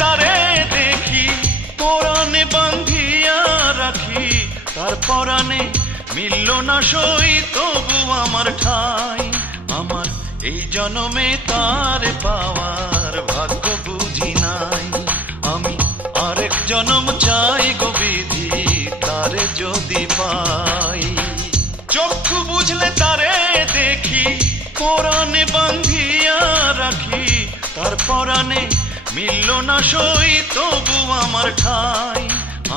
তারে দেখি পরাণে বান্ধিয়া রাখি, তার পরাণে মিলল না সই তবু আমার ঠাই। আমার এই জনমে তার পাওয়ার ভাগ্য বুঝি নাই, আমি আরেক জনম চাই গো বিধি তারে যদি পাই। চক্ষু বুঝলে তারে দেখি পরাণে বান্ধিয়া রাখি, তার পরাণে মিলল না সই তবু আমার ঠাই।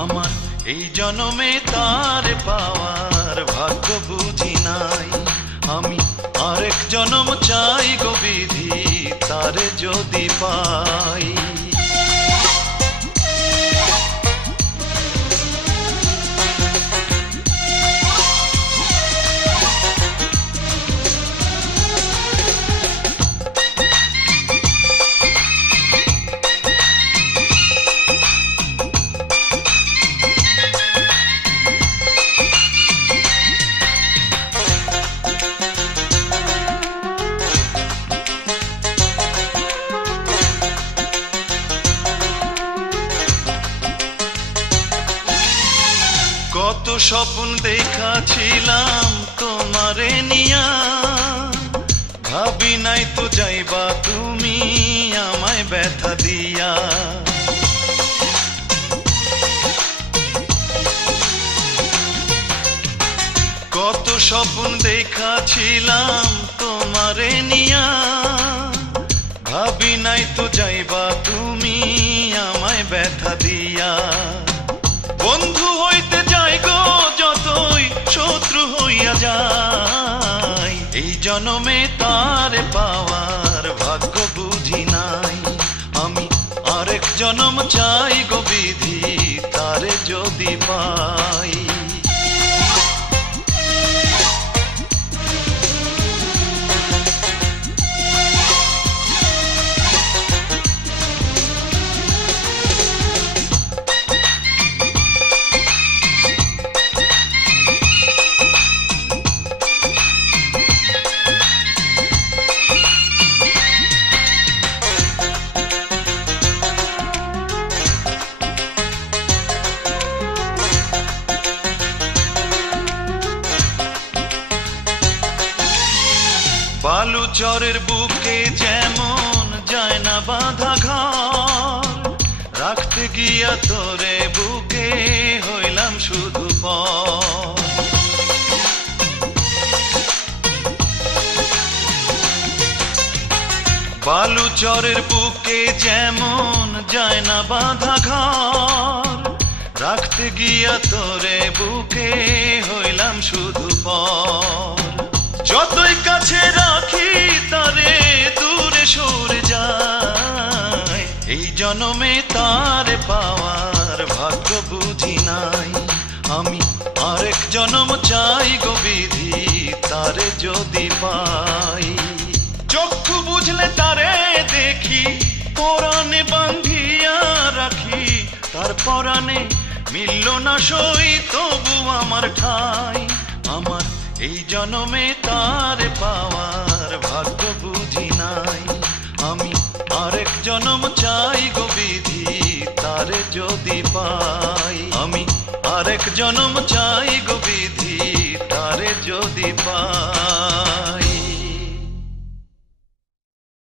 আমার এই জনমে তার পাওয়ার ভাগ্য বুঝি নাই, আমি আরেক জনম চাই গো বিধি তারে যদি পাই। কত স্বপ্ন দেখাছিলাম তোমারে নিয়া, ভাবি নাই তো যাইবা তুমি আমায় ব্যথা দিয়া। কত স্বপ্ন দেখাছিলাম তোমারে নিয়া, ভাবি নাই তো যাইবা তুমি আমায় ব্যথা দিয়া। বন্ধু হইতে যাই গো যতই শত্রু হইয়া যায়, এই জনমে তার পাওয়ার ভাগ্য বুঝি নাই, আমি আরেক জনম চাই গো বিধি তারে যদি পাই। বালুচরের বুকে যেমন যায় না বাঁধা ঘর, রাখতে গিয়া তোরে বুকে হইলাম শুধু পর। বালুচরের বুকে যেমন যায় না বাঁধা ঘর, রাখতে গিয়া তোরে বুকে হইলাম শুধু পর। যতই কাছে রাখি তারে দূরে সরে যায়, এই জনমে তার পাওয়ার ভাগ্য বুঝি নাই, আমি আরেক জনম চাই গো বিধি তারে যদি পাই। চক্ষু বুঝলে তারে দেখি পরাণে বান্ধিয়া রাখি, তার পরাণে মিলল না সই তবু আমার ঠাই। আমার এই জনমে তার পাওয়ার ভাগ্য বুঝি নাই, আমি আরেক জনম চাই গো বিধি তারে যদি পাই। আমি আরেক জনম চাই গো বিধি তারে যদি পাই।